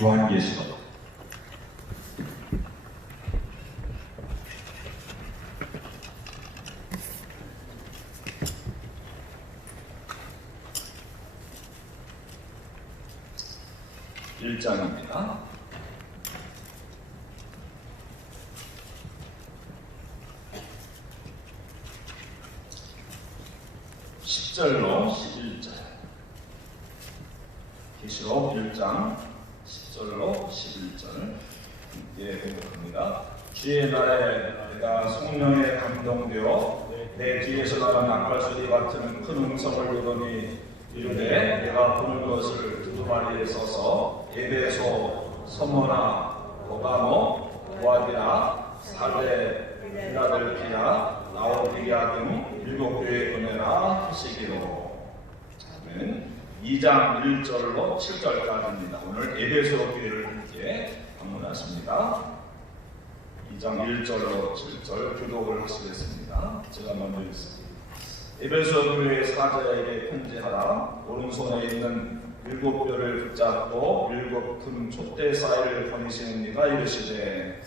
요한계시록 1장입니다. 10절로 11절. 계시록 1장 10절로 11절 함께 배워봅니다. 주의 날에 내가 성령에 감동되어 내 뒤에서 나간 낙갈소리 같은 큰 음성을 들으니 이르되 내가 보는 것을 두루마리에 써서 에베소, 서머나, 버가모, 도아디나, 살레, 필라델피아, 라오디게아 등 7교회에 보내라 하시기로. 아멘. 2장 1절로 7절까지입니다. 오늘 에베소 교회를 함께 방문하십니다. 2장 1절로 7절 교독을 하시겠습니다. 제가 먼저 읽습니다. 에베소 교회 사자에게 편지하라. 오른손에 있는 7뼈를 붙잡고 7금 촛대 사이를 거니시는 이가 이르시되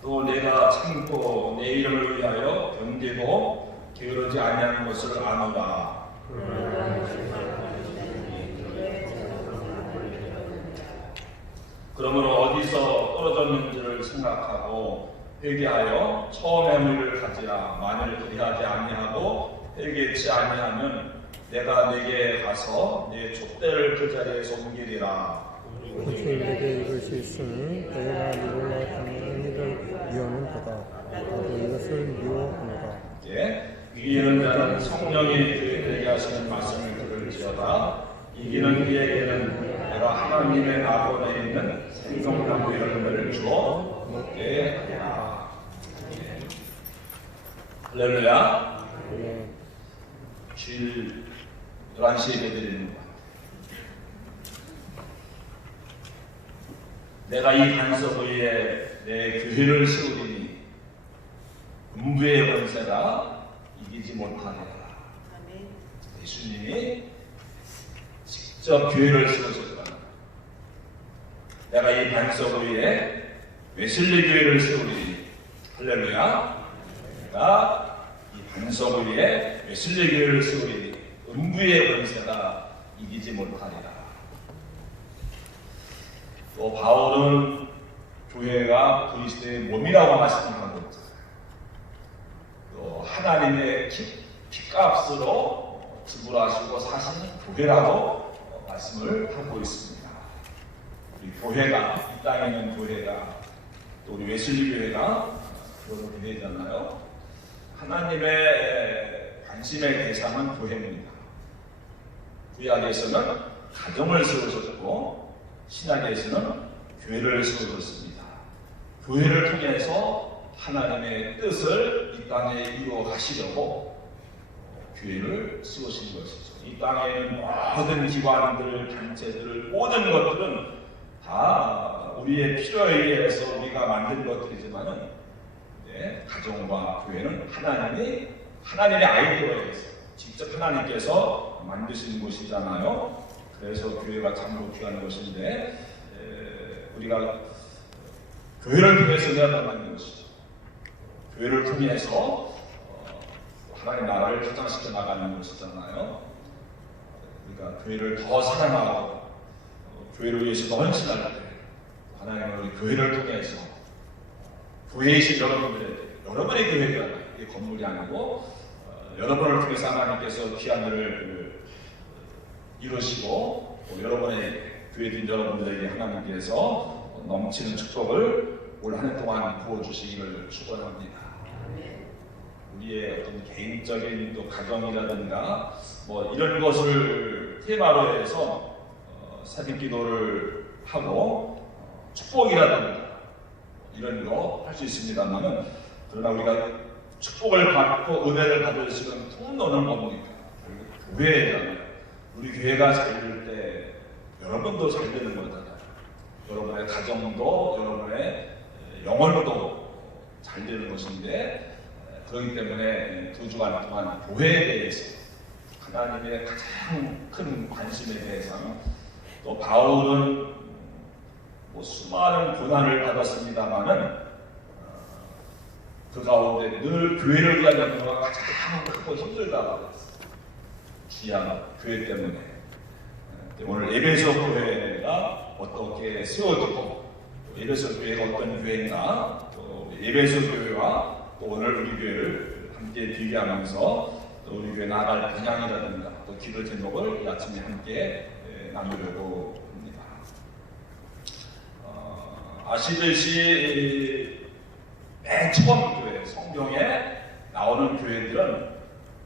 또 내가 참고 내 이름을 위하여 견디고 게으르지 아니하는 것을 아노라. 그러므로 어디서 떨어졌는지를 생각하고 회개하여 처음의 무리를 가지라. 만일 그리하지 아니하고 회개치 아니하면 내가 네게 가서 네 촛대를 그 자리에서 옮기리라. 고칠 내게 이것이 있으니 내가 이걸로 당하는 일을 미워하는도다. 나도 이것을 미워하노라. 이기는 자는 성령이 그에게 하시는 말씀을 들을지어다. 이기는 그에게는 내가 하나님의 낙원에 있는 생명나무 열매를 주어 먹게 하리라. 할렐루야. 주일 11시에 예배드리는 것. 내가 이 반석 위에 내 교회를 세우리니 음부의 권세가 이기지 못하리라. 예수님이 직접 교회를 세우셨다. 내가 이 반석 위에 웨슬리 교회를 세우리니. 할렐루야. 내가 이 반석 위에 웨슬리 교회를 세우리니 음부의 권세가 이기지 못하리라. 또 바울은 교회가 그리스도의 몸이라고 말씀하고 있잖아요. 또 하나님의 피값으로 지불하시고 사시는 교회라고 말씀을 하고 있습니다. 우리 교회가, 이 땅에 있는 교회가, 또 우리 웨슬리 교회가 그런 교회잖아요. 하나님의 관심의 대상은 교회입니다. 구약에서는 가정을 세우셨고 신약에서는 교회를 세우셨습니다. 교회를 통해서 하나님의 뜻을 이 땅에 이루어가시려고 교회를 세우신 것이죠. 이 땅에 있는 모든 기관들, 단체들, 모든 것들은 다 우리의 필요에 의해서 우리가 만든 것들이지만은 가정과 교회는 하나님의 아이디어에서 직접 하나님께서 만드신 곳이잖아요. 그래서 교회가 참으로 귀한 것인데 우리가 교회를 통해서 내가 만든 것이죠. 교회를 통해서 하나님 나라를 확장시켜 나가는 것이잖아요. 그러니까 교회를 더 사랑하고 교회를 위해서 더 헌신할 때 하나님은 우리 교회를 통해서 교회이신 여러분의 교회가 이 건물이 아니고 여러분을 통해서 하나님께서 귀한 일을 이루시고 여러분의 교회된 여러분들에게 하나님께서 넘치는 축복을 올 한 해 동안 부어주시기를 축원합니다. 우리의 어떤 개인적인 또 가정이라든가 뭐 이런 것을 테마로 해서 새벽 기도를 하고 축복이라든가 이런 거 할 수 있습니다만은 그러나 우리가 축복을 받고 은혜를 받을 수 있는 통로는 뭡니까? 교회잖아요. 우리 교회가 잘 될 때 여러분도 잘 되는 거잖아요. 여러분의 가정도 여러분의 영혼도 잘 되는 것인데, 그렇기 때문에 2주간 동안 교회에 대해서 하나님의 가장 큰 관심에 대해서는, 또 바울은 뭐 수많은 고난을 받았습니다마는 그 가운데 늘 교회를 위한 연구가 가장 크고 힘들다고 그랬어요. 주양 교회 때문에. 오늘 에베소 교회가 어떻게 세워지고, 에베소 교회가 어떤 교회인가, 또 에베소 교회와 또 오늘 우리 교회를 함께 비교하면서 또 우리 교회 나갈 방향이라든가 또 기도 제목을 이 아침에 함께 나누려고 합니다. 아시듯이 맨 처음 교회, 성경에 나오는 교회들은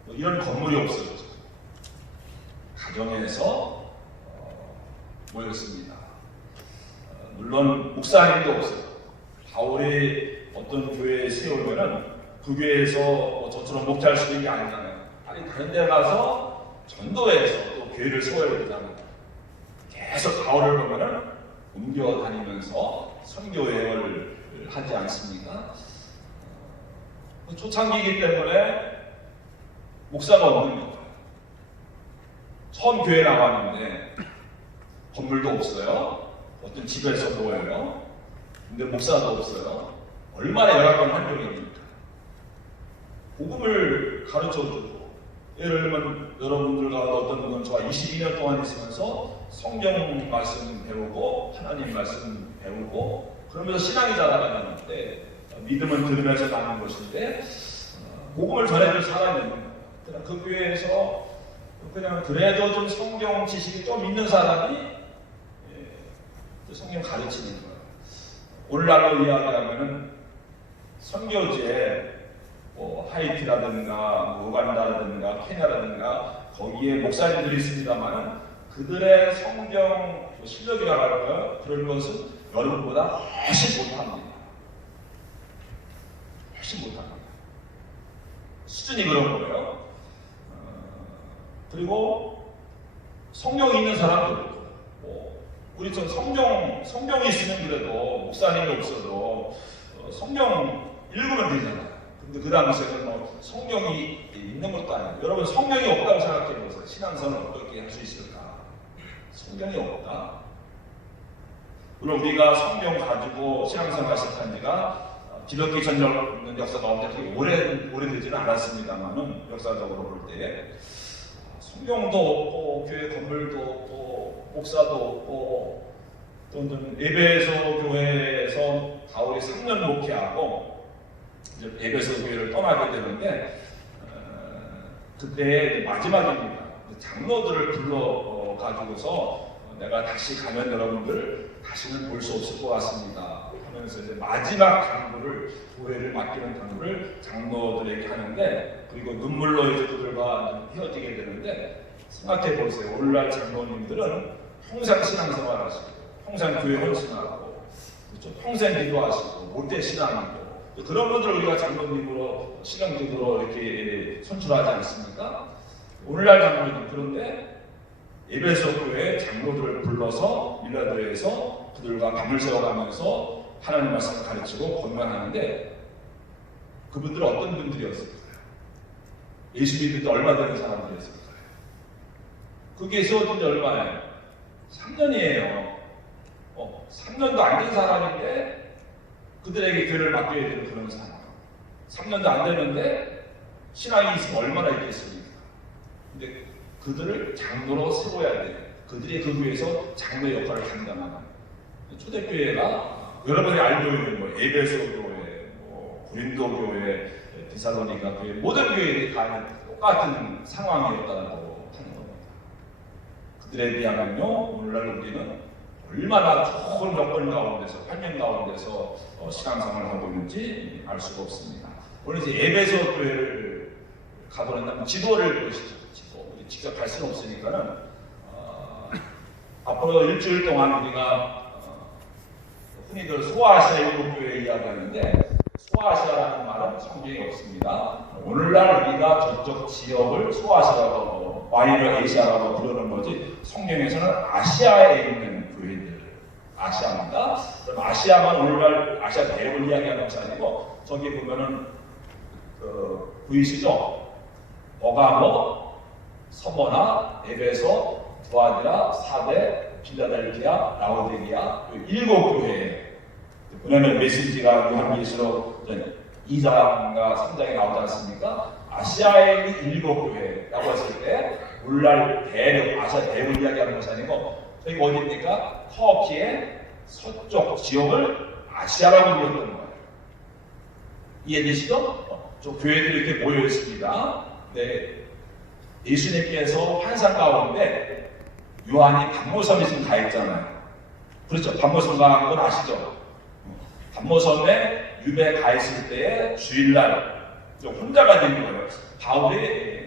뭐 이런 건물이 없었죠. 가정에서 모였습니다. 물론 목사님도 없어요. 바울이 어떤 교회에 세우면은 그 교회에서 저처럼 목자를 쓰는 게 아니잖아요. 아니 다른 데 가서 전도해서 또 교회를 세워야 되잖아요. 계속 바울을 보면은 옮겨 다니면서 선교 여행을 하지 않습니까? 초창기이기 때문에 목사가 없는 거예요. 처음 교회 나왔는데 건물도 없어요. 어떤 집에서 모여요. 근데 목사도 없어요. 얼마나 열악한 환경입니까? 복음을 가르쳐주고, 예를 들면 여러분들 가운데 어떤 분은 저와 22년 동안 있으면서 성경 말씀 배우고 하나님 말씀 배우고 그러면서 신앙이 자라가는데, 믿음은 들으면서 나는 것인데 복음을 전해줄 사람이 있는 거예요. 그냥 그 교회에서 그냥 그래도 좀 성경 지식이 좀 있는 사람이 성경 가르치는 거예요. 오늘날로 이야기하면은 선교지에 뭐 하이티라든가 우간다라든가 케냐라든가 거기에 목사님들이 있습니다만 그들의 성경 실력이라고 할까요? 그런 것은 여러분보다 훨씬 못합니다. 훨씬 못합니다. 수준이 그런 거예요. 그리고 성경이 있는 사람들, 우리처럼 성경이 있으면 그래도 목사님이 없어도 성경 읽으면 되잖아요. 근데 그 당시에는 뭐 성경이 있는 것도 아니고, 여러분 성경이 없다고 생각해 보세요. 신앙생활을 어떻게 할 수 있을까? 성경이 없다. 물론 우리가 성경 가지고 신앙생활 시작한 지가 기독교 전역 역사가 엄청 오래되지는 않았습니다만은 역사적으로 볼 때 성경도 없고 교회 건물도 없고 목사도 없고, 또는 에베소 교회에서 바울이 3년 목회하고 이제 에베소 교회를 떠나게 되는데, 그때 마지막입니다. 장로들을 불러 가지고서 내가 다시 가면 여러분들 다시는 볼 수 없을 것 같습니다 하면서 이제 마지막 당부를, 교회를 맡기는 당부를 장로들에게 하는데, 그리고 눈물로 이제 그들과 헤어지게 되는데, 생각해 보세요. 오늘날 장로님들은 평생 신앙생활 하시고, 평생 교회 헌신하고, 그렇죠? 평생 기도하시고, 못돼 신앙이고, 그런 분들을 우리가 장로님으로 신앙적으로 이렇게 선출하지 않습니까? 오늘날 장로님, 그런데 에베소 교회 장로들을 불러서 밀라도에서 그들과 밤을 새워가면서 하나님 말씀을 가르치고 권면하는데, 그분들은 어떤 분들이었을까요? 예수 믿을 때 얼마 되는 사람들이었을까요? 그게 세워진 지 얼마예요? 3년이에요. 3년도 안 된 사람인데 그들에게 교회를 맡겨야 되는 그런 사람. 3년도 안 되는데 신앙이 있으면 얼마나 있겠습니까? 근데 그들을 장로로 세워야 돼요. 그들이 그 교회에서 장로 역할을 감당하는. 초대교회가 여러분이 알고 있는 뭐 에베소 교회, 뭐 고린도 교회, 데살로니가 교회, 모든 교회들이 다 똑같은 상황이었다고 하는 겁니다. 그들에 비하면요, 오늘날 우리는 얼마나 좋은 여건 가운데서, 환경 가운데서 신앙생활을 하고 있는지 알 수가 없습니다. 오늘 이제 에베소 교회를 가보는 지도를 보시죠. 지도. 우리 직접 갈 수는 없으니까는 앞으로 일주일 동안 우리가 흔히들 소아시아 일곱교회 이야기하는데, 소아시아라는 말은 성경에 없습니다. 오늘날 우리가 저쪽 지역을 소아시아라고, 마이너 아시아라고 부르는 거지, 성경에서는 아시아에 있는 교회들, 아시아입니다. 그럼 아시아만 오늘날 아시아 대륙을 이야기하는 것이 아니고 저기 보면은 보이시죠? 버가모, 서머나, 에베소, 두아디라, 사데, 필라델피아, 라오디게아 7교회 보내는 메시지가 요한계시록 2장과 3장에 나오지 않습니까? 아시아에 있는 7교회라고 했을 때 오늘날 대륙, 아시아 대륙을 이야기하는 것이 아니고 저희가 어디입니까? 터키의 서쪽 지역을 아시아라고 불렀던 거예요. 이해되시죠? 저 교회들이 이렇게 모여 있습니다. 네. 예수님께서 환상 가운데 요한이 반모섬에 지금 가 있잖아요. 그렇죠? 반모섬 가는 건 아시죠? 반모섬에 유배 가 있을 때에 주일날 혼자가 된 거예요. 바울이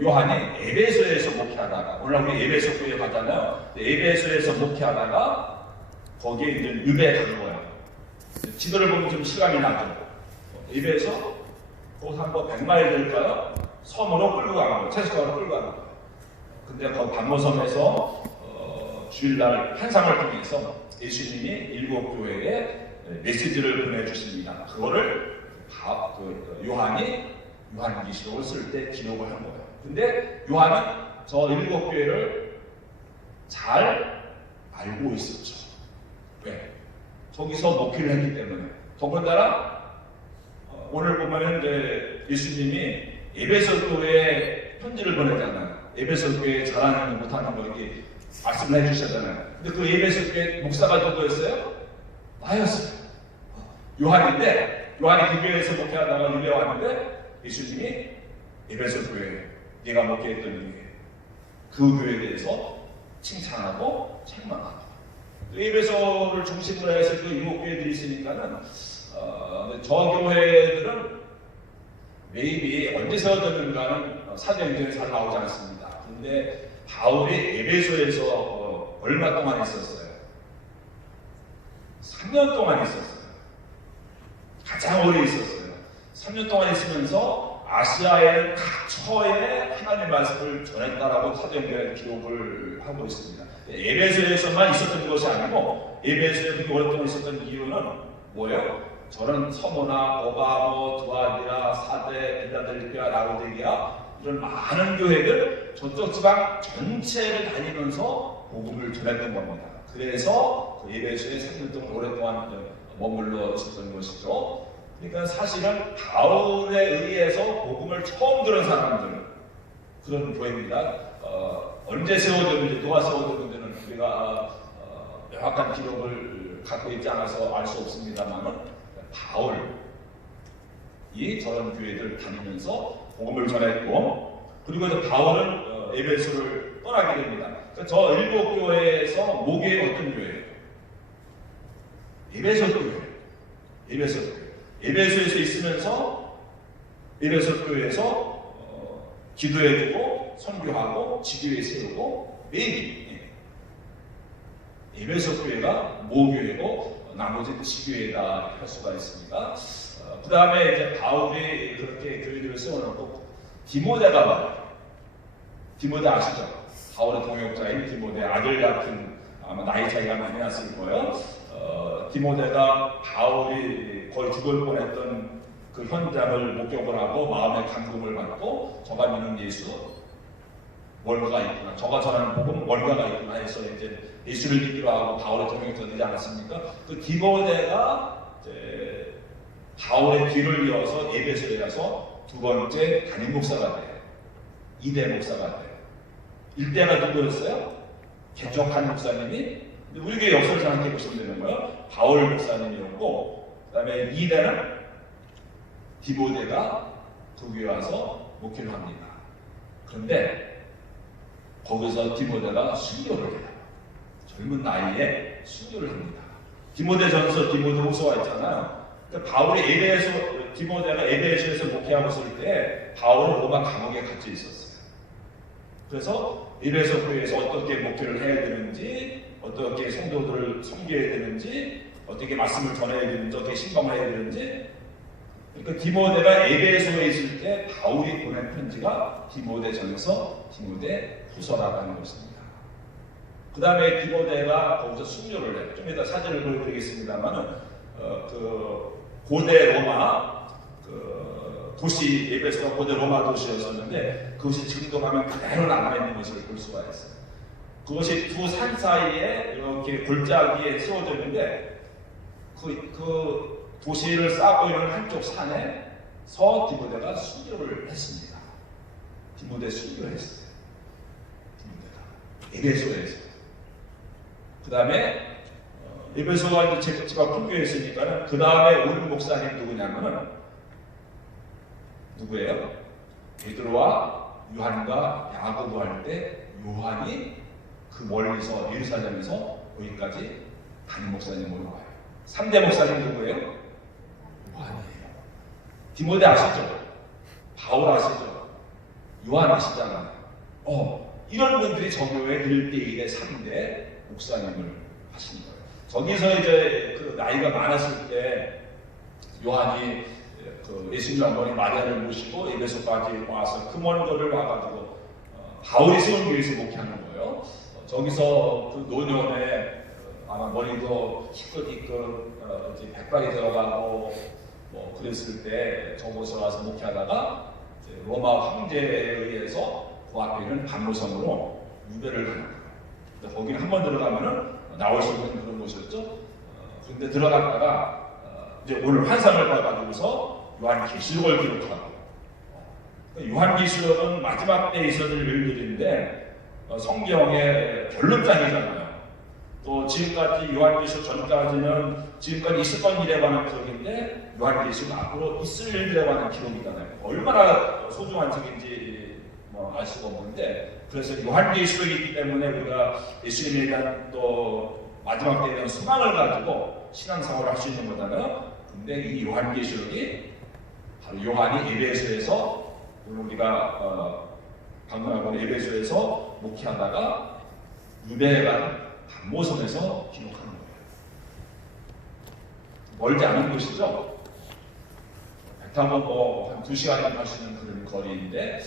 요한이 에베소에서 목회하다가 오늘 우리 에베소 교회 가잖아요. 에베소에서 목회하다가 거기에 이제 유배 간 거예요. 지도를 보면 좀 실감이 나죠. 에베소 거기 한 100마일 될까요? 섬으로 끌고 간 거예요. 채소가로 끌고 간 거예요. 근데 그 반모섬에서 주일날 환상을 통해서 예수님이 7교회에 메시지를 보내주십니다. 그거를 요한이 요한계시록을 쓸 때 기록을 한 거예요. 근데 요한은 저 7교회를 잘 알고 있었죠. 왜? 거기서 목회를 했기 때문에. 더군다나 오늘 보면은 이제 예수님이 에베소 교회에 편지를 보내잖아요. 에베소 교회에 잘하는 못하는 거 이렇게 말씀을 해주셨잖아요. 근데 그 에베소 교회 목사가 누구였어요? 나였어요. 요한인데 요한이 그 교회에서 목회하다가 유배 왔는데 예수님이 에베소 교회 내가 목회했던 교회 그 교회에 대해서 칭찬하고 책망하고 에베소를 중심으로 해서 그 7교회들이 있으니까는 저 교회들은 매입이 언제 세워졌는가는 사도행전에 잘 나오지 않습니다. 그런데 바울이 에베소에서 얼마 동안 있었어요? 3년 동안 있었어요. 가장 오래 있었어요. 3년 동안 있으면서 아시아의 각 처에 하나님의 말씀을 전했다라고 사도행전에 기록을 하고 있습니다. 에베소에서만 있었던 것이 아니고 에베소에 그렇게 오랫동안 있었던 이유는 뭐예요? 저런 서모나, 버가모, 두아디라, 사데, 빌라델피아, 라오디게아 이런 많은 교회들 저쪽 지방 전체를 다니면서 복음을 전했던 겁니다. 그래서 그 에베소에 3년 동안 오랫동안 머물러 있었던 것이죠. 그러니까 사실은 바울에 의해서 복음을 처음 들은 사람들 그런 교회입니다. 언제 세워졌는지 누가 세워졌는지는 우리가 명확한 기록을 갖고 있지 않아서 알 수 없습니다만 바울이 저런 교회들 다니면서 복음을 전했고 그리고 이제 바울은 에베소를 떠나게 됩니다. 그러니까 저 7교회에서 목회의 어떤 교회예요? 에베소 교회. 에베소 교회. 에베소에서 있으면서 에베소 교회에서 기도해주고 선교하고 지교회 세우고 매일 에베소 교회가 모교회고 나머지는 지교회다 할 수가 있습니다. 그 다음에 이제 바울이 그렇게 교회들을 세워놓고 디모데가 말이에요. 디모데 아시죠? 바울의 동역자인 디모데 아들 같은 아마 나이 차이가 많이 났을 거예요. 디모데가 바울이 거의 죽을 뻔했던 그 현장을 목격을 하고 마음의 감동을 받고 저가 믿는 예수 뭔가가 있구나. 저가 전하는 복음 뭔가가 있구나 해서 이제 예수를 믿기로 하고 바울의 동역자 되지 않았습니까? 그 디모데가 이제 바울의 뒤를 이어서 에베소에 가서 두 번째 담임 목사가 돼요. 2대 목사가 돼요. 1대가 누구였어요? 개척한 목사님이 우리 교회 역사를 생각해 보시면 되는 거예요. 바울 목사님이었고 그 다음에 2대는 디모데가 그 교회에 와서 목회를 합니다. 그런데 거기서 디모데가 순교를 해요. 젊은 나이에 순교를 합니다. 디모데전서, 디모데후서가 있잖아요. 그러니까 바울이 디모데가 에베소에서 목회하고 있을 때 바울은 로마 감옥에 갇혀 있었어요. 그래서 에베소 교회에서 어떻게 목회를 해야 되는지, 어떻게 성도들을 섬겨야 되는지, 어떻게 말씀을 전해야 되는지, 어떻게 신방을 해야 되는지. 그러니까 디모데가 에베소에 있을 때 바울이 보낸 편지가 디모데전서, 디모데후서라고 하는 것입니다. 그 다음에 디모데가 거기서 순교를 해요. 좀 이따 사진을 보여드리겠습니다만은 그 고대 로마 그 도시 에베소가 고대 로마 도시였었는데 그것이 지금도 가면 그대로 남아있는 것을 볼 수가 있어요. 그것이 두 산 사이에 이렇게 골짜기에 세워져 있는데 그 도시를 쌓고 있는 한쪽 산에서 디모데가 순교를 했습니다. 디모데 순교했어요. 디모데가 에베소에서. 그 다음에 에베소가 이제 제가 풀교했으니까는 그 다음에 온 목사님 누구냐면은 누구예요? 베드로와 요한과 야고보 할 때 요한이 그 멀리서 예루살렘에서 여기까지 담임 목사님으로 와요. 3대 목사님 누구예요? 요한이에요. 디모데 아시죠? 바울 아시죠? 요한 아시잖아요. 이런 분들이 정교회 1대1의 3대 목사님을 하신 거예요. 저기서 이제 그 나이가 많았을 때 요한이 그 예수님 어머니 마리아를 모시고 에베소까지 와서 그 먼 거리를 와가지고 바울이 세운 교회에서 목회하는 거예요. 저기서 그 노년에 아마 머리도 희끗희끗 이제 백발이 들어가고 뭐 그랬을 때 저곳에 와서 목회하다가 이제 로마 황제에 의해서 그 앞에 있는 반모성으로 유배를 가는 거예요. 근데 거기는 한 번 들어가면은 나올 수 없는 그런 곳이었죠. 그런데 들어갔다가 이제 오늘 환상을 봐가지고서 요한계시록을 기록하고 요한계시록은 마지막 때에 있어질 일들인데 성경의 결론장이잖아요. 또 지금까지 요한계시록 전까지는 지금까지 있었던 일에 관한 기록인데 요한계시록 앞으로 있을 일들에 관한 기록이잖아요. 얼마나 소중한 책인지 알 수가 없는데 그래서 요한계시록이 있기 때문에 우리가 예수님에 대한 또 마지막 때에 대한 소망을 가지고 신앙생활을 할 수 있는 거잖아요. 근데 이 요한계시록이 바로 요한이 에베소에서 오늘 우리가 방문하고 에베소에서 목회하다가 유대에 간 반모섬에서 기록하는 거예요. 멀지 않은 곳이죠. 배 타고 한 2시간이 갈 수 있는 그런 거리인데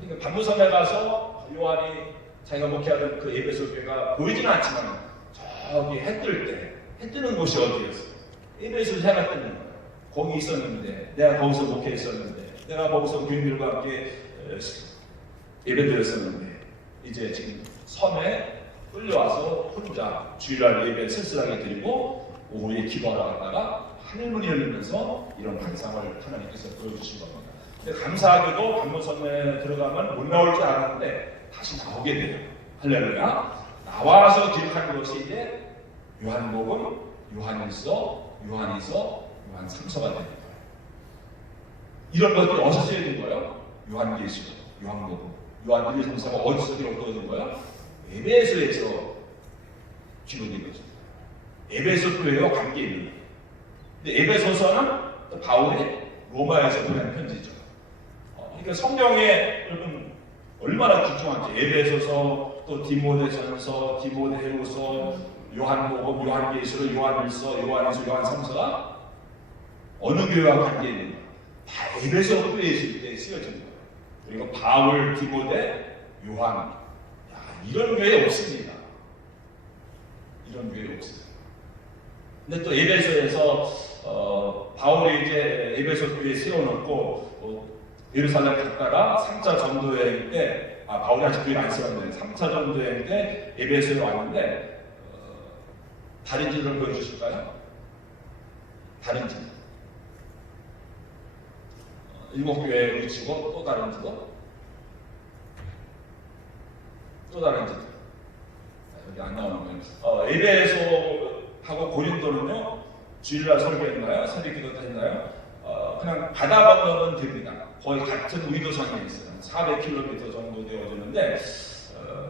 그러니까 반모섬에 가서 요한이 자기가 목회하던 그 에베소 교회가 보이지는 않지만 저기 해 뜨는 곳이 어디였어요? 에베소에서 해가 뜨는 거예요. 거기 있었는데 내가 거기서 목회했었는데 내가 거기서 교인들과 함께 예배드렸었는데 이제 지금 섬에 끌려와서 혼자 주일날 예배 쓸쓸하게 드리고 오후에 기도하러 갔다가 하늘문이 열리면서 이런 환상을 하나님께서 보여주신 겁니다. 근데 감사하게도 반모섬에 들어가면 못 나올 줄 알았는데 다시 나오게 돼요. 할렐루야. 나와서 기록한 것이 이제 요한복음, 요한일서, 요한 3서가 됩니다. 이런 것들이 어디서 쓰여진 거예요? 요한계시록, 요한복음, 요한 1, 2, 3서가 어디서 기록되어진 거예요? 에베소에서 기록된 거죠. 에베소 교회와 관계 있는 거예요. 근데 에베소서는 또 바울이 로마에서 보낸 편지죠. 그러니까 성경에 여러분 얼마나 중요한지 에베소서, 또 디모데전서, 디모데후서, 요한복음, 요한계시록, 요한일서, 요한일서, 요한 3서가 어느 교회와 관계 있는 거예요? 다 에베소 교회에 있을 때 쓰여진 거예요. 그리고 바울, 디모데, 요한 이런 교회 없습니다. 이런 교회 없습니다. 근데 또 에베소에서 바울이 이제 에베소 교회에 세워놓고 예루살렘 갔다가 3차 전도여행 때 바울이 아직 교회를 안 세웠는데 3차 전도여행 때 에베소에 왔는데 다른 집을 보여주실까요? 다른 집. 7교회 위치고 또 다른 집도 또 다른 집. 여기 안 나오는 거예요. 에베소하고 고린도는요 주일날 설교했나요? 새벽 기도 했나요? 그냥 바다 건너면 됩니다. 거의 같은 의도선에 있어요. 400km 정도 되어지는데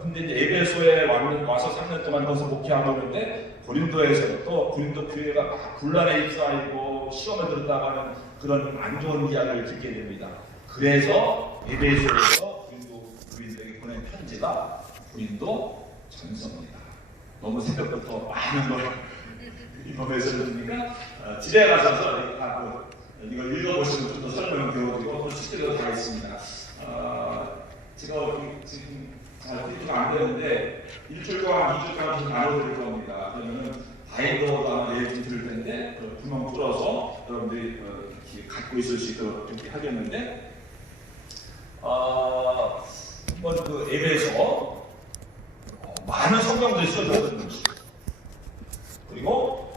근데 이제 에베소에 와서 3년 동안 거기서 목회하고 있는데 고린도에서부터 고린도 교회가 막 분란에 입사하고 시험에 들었다가는 그런 안 좋은 이야기를 듣게 됩니다. 그래서 에베소에서 고린도 교인들에게 보낸 편지가 고린도 전서입니다. 너무 새벽부터 많은 걸 인포메이션 드리니까 집에 가셔서 이걸 읽어보시면 좀 더 설명을 드려드리고 또 시키도록 하겠습니다. 제가 지금 데이트가 안 되는데 일주일 동안 2주 동안 좀 나눠드릴 겁니다. 그러면은 다이도가 내일 들을 텐데 구멍 뚫어서 여러분들이 이렇게 갖고 있을 수 있도록 이렇게 하겠는데 한번 그 앱에서 많은 성경들이 쓰여져 있는 것이죠. 그리고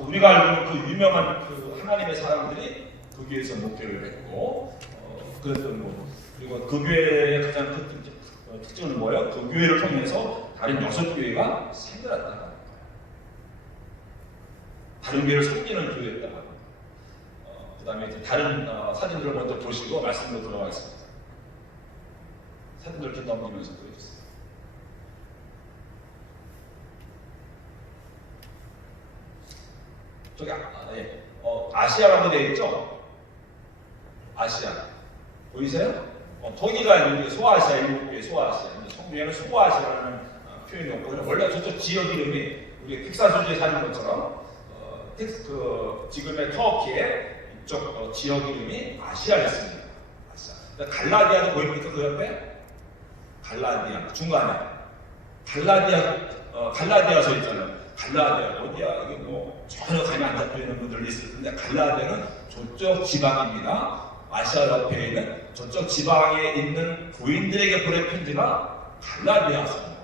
우리가 알고 있는 그 유명한 그 하나님의 사람들이 그 교회에서 목회를 했고 그랬던 거. 그리고 그 교회의 가장 큰 특징은 뭐예요? 그 교회를 통해서 다른 6교회가 생겨났다. 다른 교회를 섬기는 교회였다. 그 다음에 다른 사진들을 먼저 보시고 말씀으로 들어가겠습니다. 사진들 좀 넘기면서 보여주세요. 저기 아시아라고 되어 있죠? 아시아 보이세요? 저기가 이제 소아시아, 일본교회 소아시아. 성경에는 소아시아라는 표현이 없고 원래 저쪽 지역 이름이 우리 텍사스주에 사는 것처럼 지금의 터키의 이쪽 지역 이름이 아시아였습니다. 아시아. 그러니까 갈라디아도 보입니까? 그 옆에? 갈라디아 중간에 갈라디아 서 있잖아요. 갈라디아 어디야? 이게 뭐 전혀 감이 안 잡히는 분들도 있을 텐데 갈라디아는 저쪽 지방입니다. 아시아 옆에 있는 저쪽 지방에 있는 교인들에게 보낸 편지가 갈라디아 쓰는 거예요.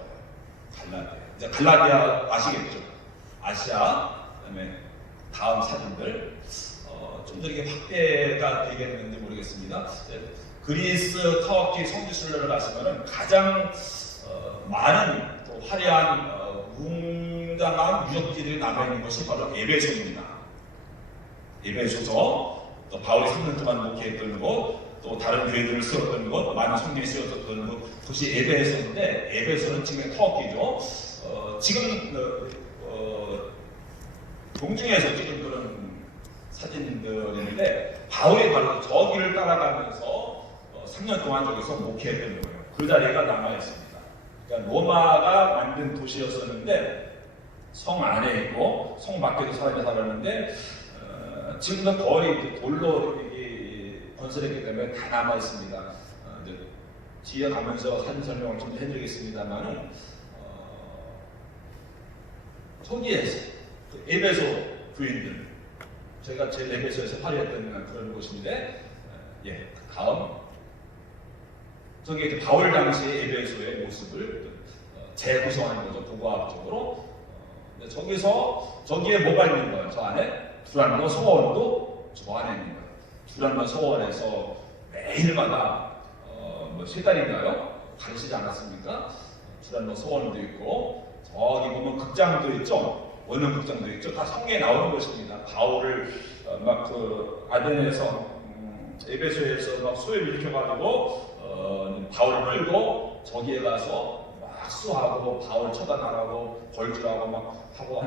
갈라디아. 이제 갈라디아 아시겠죠? 아시아. 그다음에 다음 사진들 좀 더 이렇게 확대가 되겠는지 모르겠습니다. 그리스, 터키, 성지순례를 가시면은 가장 많은 또 화려한 웅장한 유적지들이 남아있는 것이 바로 에베소입니다. 에베소서 또 바울이 3년 동안 목회했던 곳, 또 다른 교회들을 세웠던 곳, 많은 성경이 쓰였던 곳, 그것이 에베소인데 에베소는 지금 터키죠. 지금 동중에서 찍은 그런 사진들인데 바울이 바로 저 길을 따라가면서 3년 동안 저기서 목회했던 거예요. 그 자리가 남아있습니다. 그러니까 로마가 만든 도시였었는데 성 안에 있고 성 밖에도 사람이 살았는데 지금도 거의 돌로 건설했기 때문에 다 남아있습니다. 뒤에 가면서 사진 설명을 좀 해드리겠습니다만은 초기에 에베소 교인들 제가 제 에베소에서 활약했던 그런 곳인데 다음 저기 바울 당시의 에베소의 모습을 재구성하는 거죠. 부과학적으로. 저기에 뭐가 있는 거예요? 저 안에 두란노 소원도 저 안에 있는 거예요. 두란노 소원에서 매일마다 세 달인가요? 가르치지 않았습니까? 두란노 소원도 있고 저기 보면 극장도 있죠. 원형 극장도 있죠. 다 성경에 나오는 것입니다. 바울을 막 그 아덴에서 에베소에서 막 소를 일으켜가지고 바울을 끌고 저기에 가서 막 수하고 바울 처단하라고 벌주라고 막 하고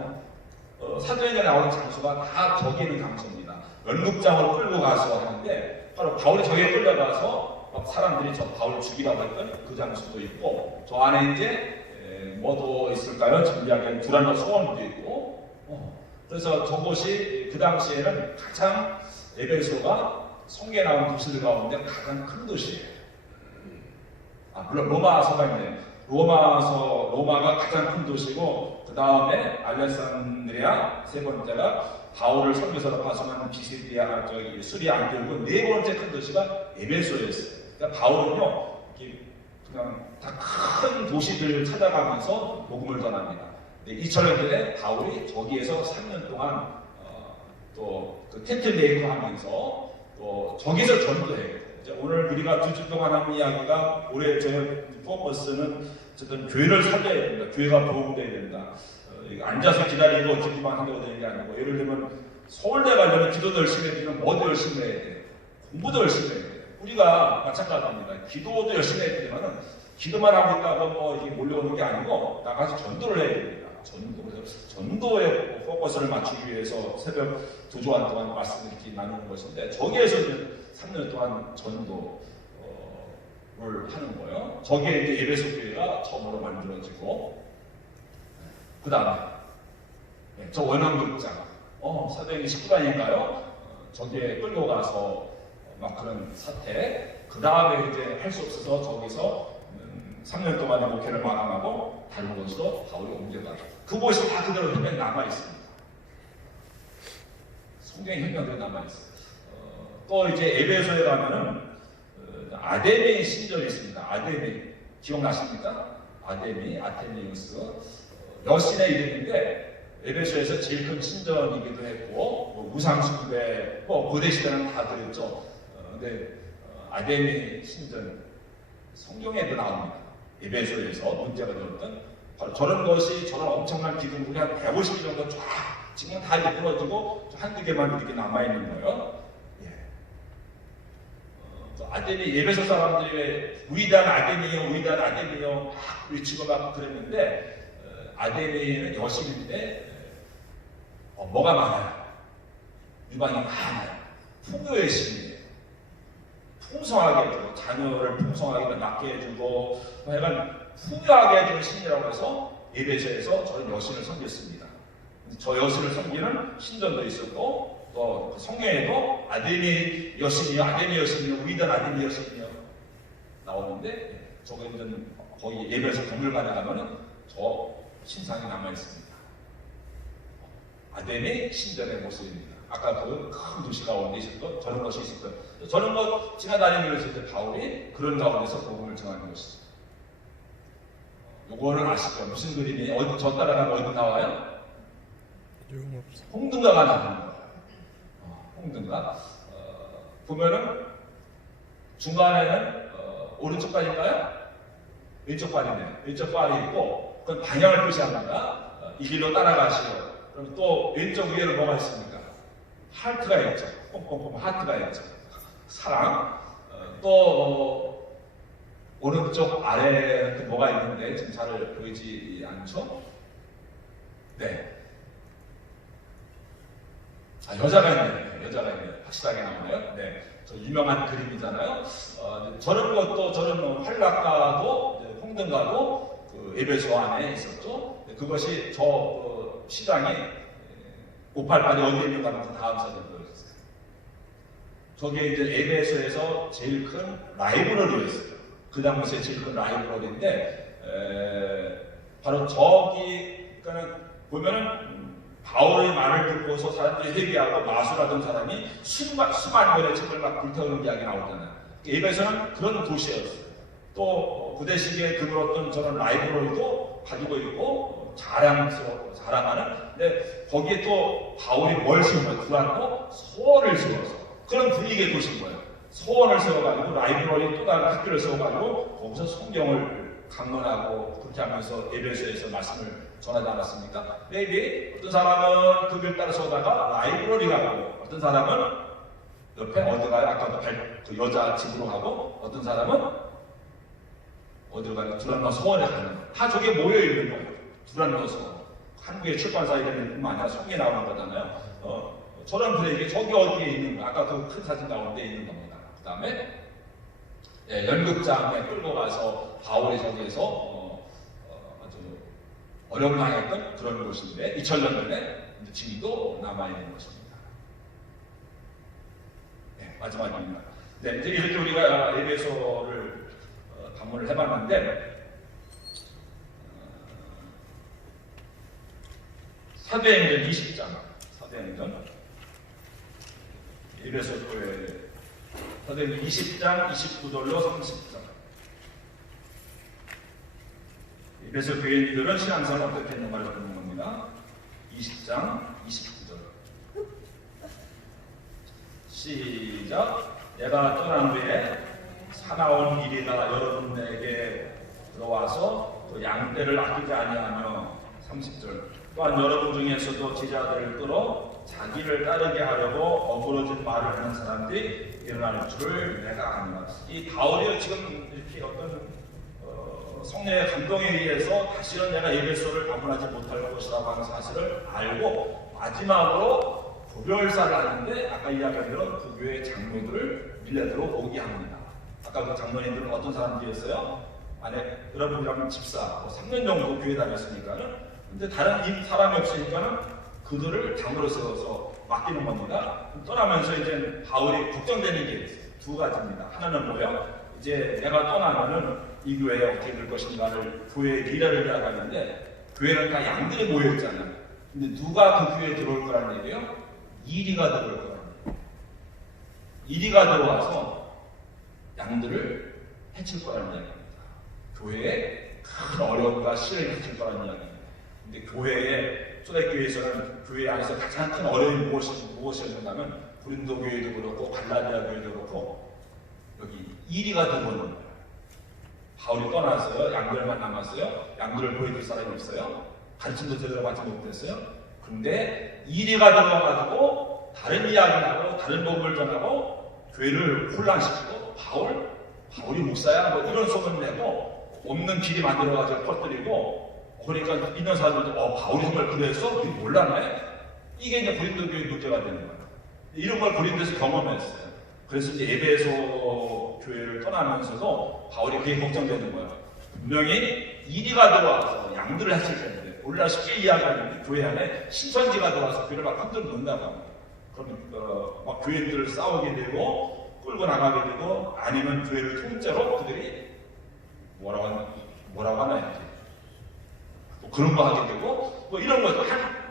사도행전에 나오는 장소가 다 저기 있는 장소입니다. 연극장으로 끌고 가서 하는데 바로 바울이 저기에 끌려가서 막 사람들이 저 바울을 죽이라고 했던 그 장소도 있고 저 안에 이제 뭐도 있을까요? 전략에 두란노 소원도 있고 그래서 저곳이 그 당시에는 가장 에베소가 성경에 나온 도시들 가운데 가장 큰 도시예요. 물론 로마서가 있네요. 로마가 가장 큰 도시고 그 다음에 알렉산드리아 세 번째가 바울을 선교사로 파송한 비시디아 수리아 안디오고 네 번째 큰 도시가 에베소였어요. 그러니까 바울은요 그냥 다 큰 도시들을 찾아가면서 복음을 전합니다. 2000년 전에 바울이 저기에서 3년 동안 또 그 텐트 메이커 하면서 또 저기서 전도해요. 오늘 우리가 2주 동안 하는 이야기가 올해 저희 포커스는 어쨌든 교회를 살려야 됩니다. 교회가 보호돼야 된다. 앉아서 기다리고 듣기만 한다고 되는 게 아니고 예를 들면 서울대 가려면 기도도 열심히 해야 되면 뭐도 열심히 해야 돼요. 공부도 열심히 해야 돼요. 우리가 마찬가지입니다. 기도도 열심히 해야 되지만 기도만 하고 있다고 뭐 이게 몰려오는 게 아니고 나가서 전도를 해야 됩니다. 전도에 포커스를 맞추기 위해서 새벽 2주간 동안 말씀을 이렇게 나누는 것인데 저기에서 이제 3년 동안 전도를 하는 거예요. 저기에 이제 예배소 교회가 처음으로 만들어지고 그 다음에 저 원형극장 사도행전 19단인가요? 저기에 끌고 가서 막 그런 사태 그 다음에 이제 할 수 없어서 저기서 3년 동안의 목회를 마감하고 다른 곳으로 바울이 옮겨가고 그곳이 다 그대로 남아 있습니다. 성경 현장들이 남아 있어요. 또 이제 에베소에 가면은 아데미 신전이 있습니다. 아데미 기억나십니까? 아데미, 아테미우스 여신의 이름인데 에베소에서 제일 큰 신전이기도 했고 뭐 우상숭배, 뭐 고대 시대는 다 그랬죠. 근데 아데미 신전 성경에도 나옵니다. 에베소에서 문제가 되었던 바로 저런 것이 저런 엄청난 기둥들이 한 150개 정도 쫙 지금 다 부러지고 한두 개만 이렇게 남아있는 거예요. 아데미 에베소 사람들이 왜 위대한 아데미요 위대한 아데미요 막 외치고 막 그랬는데 아데미는 여신인데 뭐가 많아요? 유방이 많아요. 풍요의 신이에요. 풍성하게 해주고 자녀를 풍성하게 낳게 해주고 약간 풍요하게 해주는 신이라고 해서 에베소에서 저는 여신을 섬겼습니다. 저 여신을 섬기는 신전도 있었고 또 성경에도 아데미 여신이요 아데미 여신이요 위대한 아데미 여신이요 나오는데 저거 이제 거기 에베소 박물관에 가면은 저 신상이 남아있습니다. 아데미 신전의 모습입니다. 아까 그 큰 도시 가운데 있었던 저런 것이 있었던 저런 것 지나다니면서 이제 바울이 그런 가운데서 복음을 전하는 것이죠. 요거는 아시죠? 무슨 그림이 어디 저 따라가면 어디 나와요? 홍등가가 나오는 거예요. 홍등가 보면은 중간에는 오른쪽 발인가요? 왼쪽 발이네요. 왼쪽 발이 있고 그건 방향을 표시합니다. 이 길로 따라가시오. 그럼 또 왼쪽 위에는 뭐가 있습니까? 하트가 있죠. 뽕뽕뽕 하트가 있죠. 사랑. 또 오른쪽 아래에 뭐가 있는데 지금 잘 보이지 않죠? 네. 여자가 있네요. 여자가 있네요. 확실하게 나오네요. 네. 저 유명한 그림이잖아요. 저런 것도 저런 활락가도 홍등가도 그 에베소 안에 있었죠. 그것이 저 시장이 588이 어디에 있는가 하면서 다음 사진 보여주세요. 저게 이제 에베소에서 제일 큰 라이브러리였어요. 그 당시에 제일 큰 라이브러리인데 바로 저기 그러니까 보면은 바울의 말을 듣고서 사람들이 회개하고 마술하던 사람이 수만 번의 책을 막 불태우는 이야기 나오잖아요. 에베소는 그런 도시였어요. 또 그 대식에 그물었던 저런 라이브러리도 가지고 있고 자랑하는. 근데 거기에 또 바울이 뭘 세운 거예요? 구란도 소원을 세워서 그런 분위기의 도시인 거예요. 소원을 세워가지고 라이브러리 또 다른 학교를 세워가지고 거기서 성경을 강론하고 그렇게 하면서 에베소에서 말씀을 전하지 않았습니까? 근데 어떤 사람은 그 길 따라서 오다가 라이브러리 가고 어떤 사람은 옆에 어디 가요? 아까 그 여자 집으로 가고 어떤 사람은 어디로 가요? 두란노 소원에 가는 다 저게 모여 있는 거예요. 두란노 소원. 한국의 출판사 이름이 뿐만 아니라 성경에 나오는 거잖아요. 저런 분에게 저기 어디에 있는 거 아까 그 큰 사진 나온 데 있는 겁니다. 그 다음에 연극장에 끌고 가서 바울이 저기에서 아주 어려움을 당했던 그런 곳인데 2000년 전에 지금도 남아있는 것입니다. 네, 마지막입니다. 네, 이제 이렇게 우리가 에베소를 방문을 해봤는데 사도행전 20장 사도행전 에베소 교회 사도행전 20장 29절로 30장 에베소 교회인들은 신앙생활 어떻게 했는가를 보는 겁니다. 20장 29절 시작. 내가 떠난 후에 사나운 일이나 여러분에게 들어와서 또 양떼를 아끼지 아니하며 30절 또한 여러분 중에서도 제자들을 끌어 자기를 따르게 하려고 어그러진 말을 하는 사람들이 일어날 줄을 내가 아노라. 이 바울이 지금 이렇게 어떤 성령의 감동에 의해서 다시는 내가 에베소를 방문하지 못할 것이라고 하는 사실을 알고 마지막으로 고별사를 하는데 아까 이야기한 대로 그 교회 장로들을 밀레드로 오게 합니다. 아까 그 장로님들은 어떤 사람들이었어요? 만약 여러분이라면 집사 3년 정도 교회 다녔으니까는 근데 다른 사람이 없으니까는 그들을 장으로 세워서 맡기는 겁니다. 떠나면서 이제 바울이 걱정되는 게 있어요. 두 가지입니다. 하나는 뭐예요? 이제 내가 떠나면은 이 교회에 어떻게 될 것인가를 교회의 미래를 이야기하는데 교회는 다 양들이 모여있잖아요. 근데 누가 그 교회에 들어올 거라는 얘기예요? 이리가 들어올 거라는 얘기예요. 이리가 들어와서 양들을 해칠 거라는 얘기입니다. 교회에 큰 어려움과 시련을 해칠 거라는 이야기입니다. 근데 교회에 초대교회에서는 교회 안에서 가장 큰 어려움이 무엇이었냐면 고린도 교회도 그렇고 갈라디아 교회도 그렇고 여기 이리가 들어오는 거예요. 바울이 떠났어요. 양들만 남았어요. 양들을 보여줄 사람이 없어요. 가르침도 제대로 받지 못했어요. 근데 이리가 들어와가지고 다른 이야기를 하고 다른 법을 전하고 교회를 혼란시키고 바울이 목사야 뭐 이런 소문을 내고 없는 길이 만들어가지고 퍼뜨리고 그러니까 있는 사람들도 바울이 정말 그랬어? 우리 몰랐네? 이게 이제 고린도 교회 문제가 되는 거예요. 이런 걸 고린도에서 경험했어요. 그래서 이제 에베소 교회를 떠나면서도 바울이 그게 걱정되는 거예요. 분명히 이리가 들어와서 양들을 했을 텐데 우리나라 쉽게 이야기하는데 교회 안에 신천지가 들어와서 교회를 막 흔들어 놓는다고 합니다. 그러면 막 교인들을 싸우게 되고 끌고 나가게 되고 아니면 교회를 통째로 그들이 뭐라고 하나 뭐 그런 거 하게 되고 뭐 이런 것도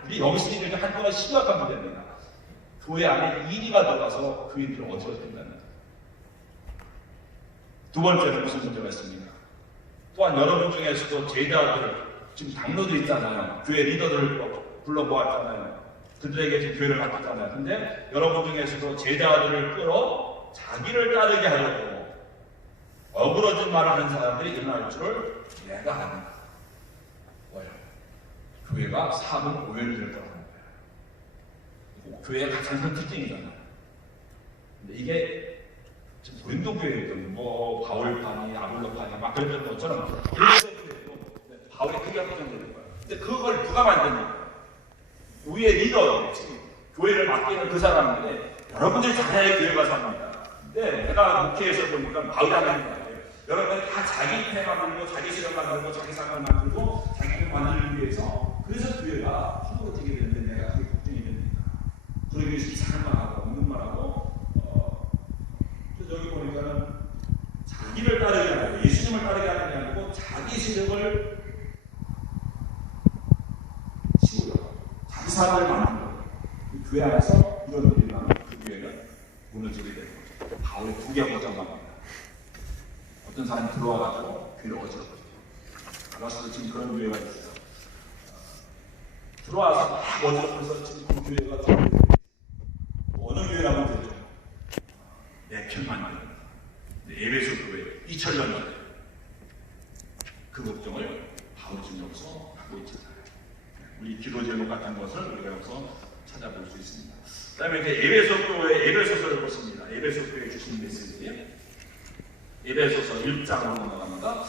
우리 여기서 이렇게 한동안 심각한 문제입니다. 교회 안에 이리가 들어가서 교인들을 어떻게 된다는 거예요. 두 번째는 무슨 문제가 있습니까? 또한 여러분 중에서도 제자들 지금 당로도 있잖아요. 교회 리더들을 불러보았잖아요. 그들에게 지금 교회를 맡겼잖아요. 근데 여러분 중에서도 제자들을 끌어 자기를 따르게 하려고 어그러진 말을 하는 사람들이 일어날 줄을 내가 압니다. 뭐예요? 교회가 사분 오열될 거라는 거예요. 교회의 가장 큰 특징이잖아요. 근데 이게 지금 고린도 교회든 뭐 바울파니 아볼로파니 막 그랬던 것처럼 고린도 교회도 바울이 크게 확정되는 거예요. 근데 그걸 누가 만드니까? 위에 리더, 지금 교회를 맡기는 그 사람인데 여러분들이 잘해야 교회가 삽니다. 근데 내가 목회에서 보니까 바울이 하는 거예요. 여러분들이 다 자기 태 만들고 자기 실험 만들고 자기 상을 만들고 자기 만들기 위해서 그래서 교회가 허물어지게 되는데 내가 그게 걱정이 됩니다. 그러기 위해서 이상한 말 하고 없는 말 하고 그래서 여기 보니까는 자기를 따르게 하고 예수님을 따르게 하는 게 아니고 자기 실력을 치우려고 자기 삶을 만드는 거예요. 교회 안에서 이런 일이 나면 그 교회는 무너지게 되는 거죠. 바울의 두 개가 걱정합니다. 어떤 사람이 들어와가지고 교회를 어지럽거든요. 갈라디아도 지금 그런 교회가 있어요. 들어와서 막 어지럽혀서 지금 그 교회가 어느 교회라면 되죠. 내 편만 됩니다. 에베소 교회 2000년 전에 그 걱정을 바울이 지금 여기서 하고 있잖아요. 우리 기도 제목 같은 것을 우리가 여기서 찾아볼 수 있습니다. 그 다음에 이제 에베소 교회 에베소서를 보십니다. 에베소 교회 주신 메시지예요. 에베소서 1장으로 넘어갑니다.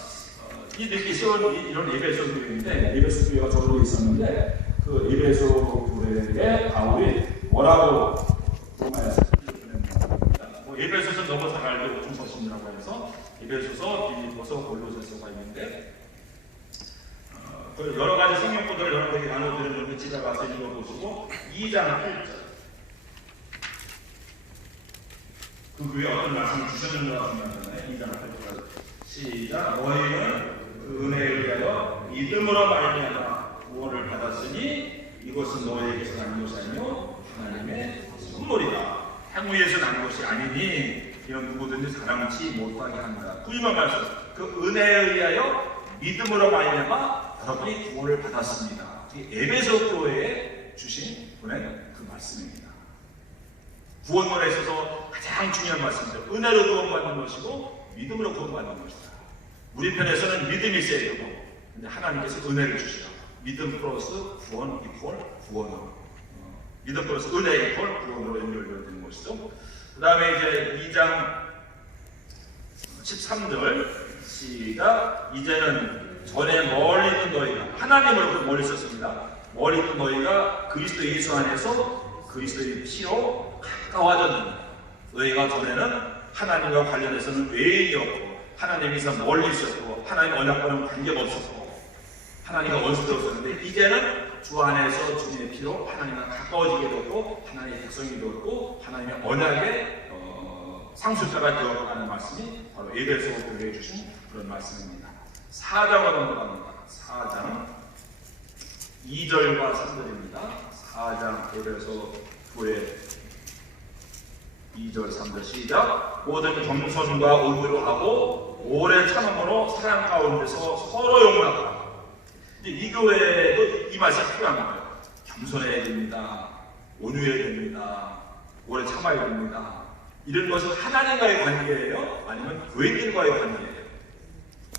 이 듣기 쉬운 이런 에베소 교회인데 에베소 교회가 저절로 있었는데 그 에베소 교회에 바울이 뭐라고 로마에서 뭐 에베소서 너무 잘 알고 중서신이라고 해서 에베소서, 빌립보서, 골로새서가 있는데 여러 가지 성경구들을 여러분에게 나눠드리는 집에 가서 읽어보시고 2장 8절 그 교회 어떤 말씀을 주셨는가 하시면 2장 8절 시작 너희는 그 은혜를 위하여 믿음으로 말미암아 구원을 받았으니 이것은 너희에게서 난 것이 아니요 하나님의 선물이다. 행위에서 난 것이 아니니 이런 누구든지 사랑치 못하게 한다. 구임한 말씀 그 은혜에 의하여 믿음으로 말미암아 여러분이 구원을 받았습니다. 에베소 교회에 주신 분의 그 말씀입니다. 구원론에 있어서 가장 중요한 말씀이죠. 은혜로 구원받는 것이고 믿음으로 구원받는 것이다. 우리 편에서는 믿음이 있어야 되고 근데 하나님께서 은혜를 주시라. 믿음 플러스 구원 이퀄 구원으로 믿음 플러스 은혜 이퀄 구원으로 연결되는 것이죠. 그 다음에 이제 2장 13절 시작 이제는 전에 멀리 있던 너희가 하나님을 멀리 있었습니다. 멀리 있던 너희가 그리스도 예수 안에서 그리스도의 피로 가까워졌느니라. 너희가 전에는 하나님과 관련해서는 외인이었고 하나님에서 멀리 있었고 하나님 언약과는 관계가 없었고 하나님과 원수되었었는데 이제는 주 안에서 주님의 피로 하나님과 가까워지게 되었고 하나님의 백성이 되었고 하나님의 언약의 상속자가 되었다는 말씀이 바로 에베소 교회에 주신 그런 말씀입니다. 4장으로 넘어갑니다. 4장 2절과 3절입니다. 4장 에베소 교회 2절 3절 시작. 모든 겸손과 의무로 하고 오래 참음으로 사랑 가운데서 서로 용납하라. 이 교회도 이 말씀이 필요한 거예요. 겸손해야 됩니다. 온유해야 됩니다. 오래 참아야 됩니다. 이런 것은 하나님과의 관계예요? 아니면 교인들과의 관계예요?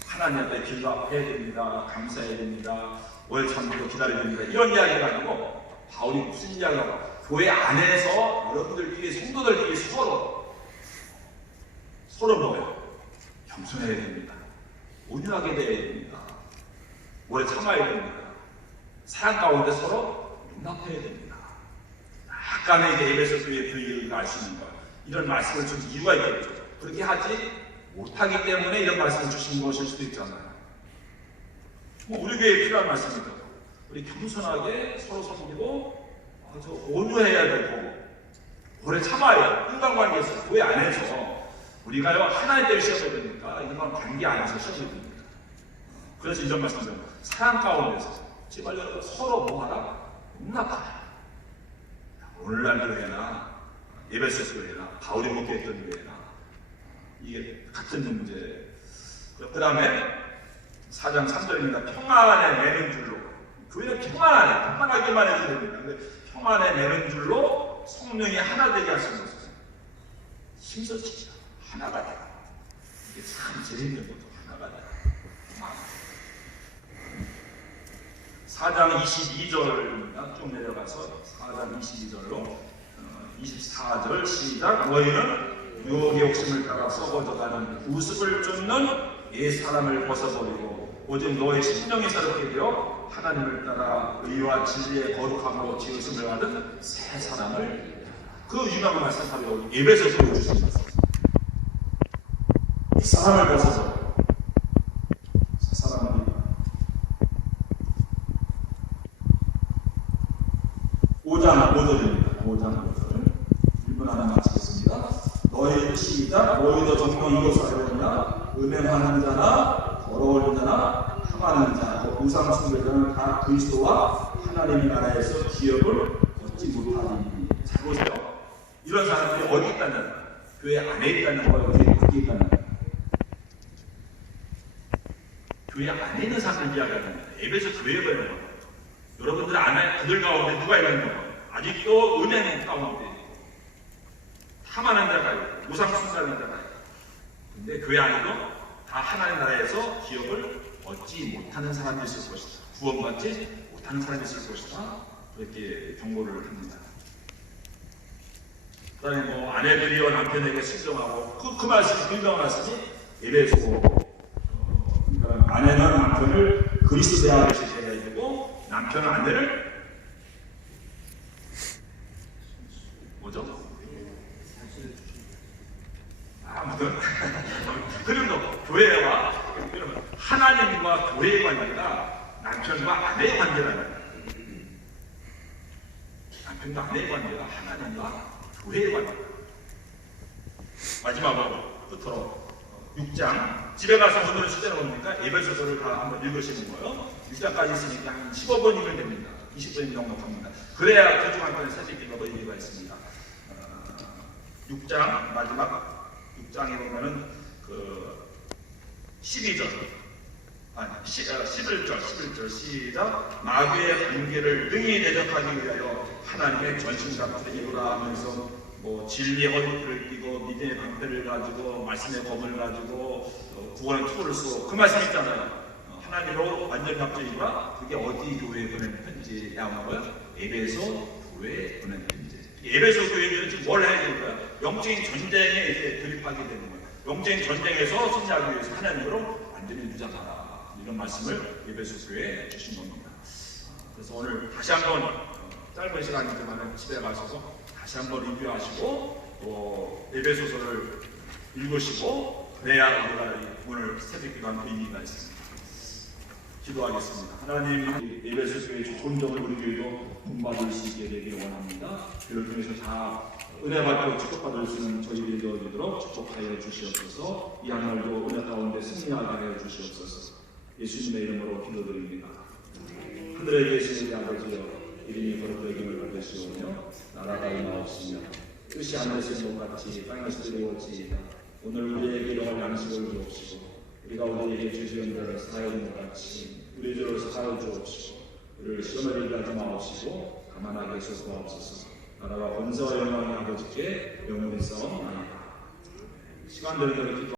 하나님한테 기도해야 됩니다. 감사해야 됩니다. 오래 참고 기다려야 됩니다. 이런 이야기가 아니고 바울이 무슨 이야기하고 교회 안에서 여러분들끼리 성도들끼리 서로 뭐예요? 겸손해야 됩니다. 온유하게 돼야 됩니다. 오래 참아야 됩니다. 사랑 가운데 서로 용납해야 됩니다. 약간의 이제 에베소 교회의 분위기를 알 수 있는 거예요. 이런 말씀을 준 이유가 있겠죠. 그렇게 하지 못하기 때문에 이런 말씀을 주신 것일 수도 있잖아요. 우리 교회에 필요한 말씀입니다. 우리 겸손하게 서로 섬기고 아주 온유해야 되고 오래 참아야 인간관계에서 교회 안에서 우리가요 하나님 때문에 시험해야 되니까 인간 관계 안에서 시험해야 됩니다. 그래서 이런 말씀입니다. 사랑 가운데서 제발 서로 뭐하라? 용납하라. 오늘날 교회나 에베소 교회나 바울이 목회했던 교회나 이게 같은 문제. 그 다음에 4장 3절입니다. 평안에 매는 줄로. 교회는 평안하기만 해도 됩니다. 근데 평안에 매는 줄로 성령이 하나 되게 하시는 것은 힘서치죠. 하나가 되라. 이게 참 제일 힘든 것도 하나가 되라. 4장 22절입니다. 쭉 내려가서 4장 22절로 24절 시작. 너희는 유혹의 욕심을 따라 썩어져가는 우습을 쫓는 옛 사람을 벗어버리고 오직 너의 심령이 새롭게 되어 하나님을 따라 의와 진리의 거룩함으로 지으심을 받은 새 사람을. 그 유명한 말씀 바로 에베소서 보여주신 말씀. 이 사람을 벗어서 새 사람을 5장 5절입니다. 5장 5절 1분 하나 마치겠습니다. 너희 시작. 너희도 정녕 이것을 알려느냐 음행하는 자나 더러운 자나 탐하는 자 우상 숭배자는 다 그리스도와 하나님의 나라에서 기업을 얻지 못하니. 잘 보세요. 이런 사람들이 어디 있다는 교회 안에 있다는 거예요. 어디 있다는 거예요. 교회 안에 있는 사람들 이야기하는 거예요. 에베소 교회에 있는 거예요. 여러분들 안에 그들 가운데 누가 있는 거예요? 아직도 은행 가운데 탐하는 자가 있고 우상 숭배하는 자가 있고. 근데 교회 안에도 다 하나님 나라에서 기업을 얻지 못하는 사람이 있을 것이다. 구원받지 못하는 사람이 있을 것이다. 그렇게 경고를 합니다. 그 다음에 뭐 아내들이여 남편에게 순종하고 그 말씀이 유명한 말씀이 에베소. 그러니까 아내는 남편을 그리스도 대하듯이 대해야 되고 남편은 아내를 뭐죠? 아무튼 그림도 교회와 하나님과 교회의 관계가 남편과 아내의 관계라는 거예요. 남편과 아내의 관계가 하나님과 교회의 관계다. 마지막으로 끝으로 6장 집에 가서 오늘은 숙제는 뭡니까? 에베소서를 다 한번 읽으시는 거예요. 6장까지 있으니까 한 15번이면 됩니다. 20번이면 넉넉합니다. 그래야 그중 한 편에 새벽기가 더 의미가 있습니다. 6장 마지막 6장에 보면은 그 12절 11절 시작. 마귀의 관계를 능히 대적하기 위하여 하나님의 전신갑주를 입으라 하면서 뭐 진리의 허리띠를 띠고 믿음의 방패를 가지고 말씀의 검을 가지고 구원의 툴을 쓰고 그 말씀 있잖아요. 하나님으로 완전 갑주 입으라. 그게 어디 교회에 보낸 편지냐는 거예요? 에베소 교회에 보낸 편지. 에베소 교회들은 지금 뭘 해야 되는 거예요? 영적인 전쟁에 이제 돌입하게 되는 거예요. 영적인 전쟁에서 승리하기 위해서 하나님으로 완전히 무장하라. 이런 말씀을 에베소 교회에 주신 겁니다. 그래서 오늘 다시 한번 짧은 시간이지만 집에 가셔서 다시 한번 리뷰하시고 또 에베소서를 읽으시고 그래야 우리가 오늘 새벽기도하는 의미가 있습니다. 기도하겠습니다. 하나님, 에베소 교회의 좋은 점을 우리 교회도 본받을 수 있게 되기를 원합니다. 교회를 통해서 다 은혜 받고 축복받을 수 있는 저희들이 되어지도록 축복하여 주시옵소서. 이 한날도 은혜 가운데 승리하게 하여 주시옵소서. 예수님의 이름으로 기도드립니다. 하늘에 계신 우리 아버지여, 이름이 거룩되기를 받으시오며 나라가 임하옵시며 뜻이 하늘에서 같이 땅에서 이루어지이다. 오늘 우리에게 일용할 양식을 주옵시고 우리가 우리에게 주시는 대로 사하는 것 같이 우리 죄를 사하여 주옵시고 우리를 시험에 이르게 하지 마옵시고 가만하게 하소서 주옵소서. 나라와 권세와 영광이 아버지께 영원히 싸움나이다. 시간 되는 대로 기도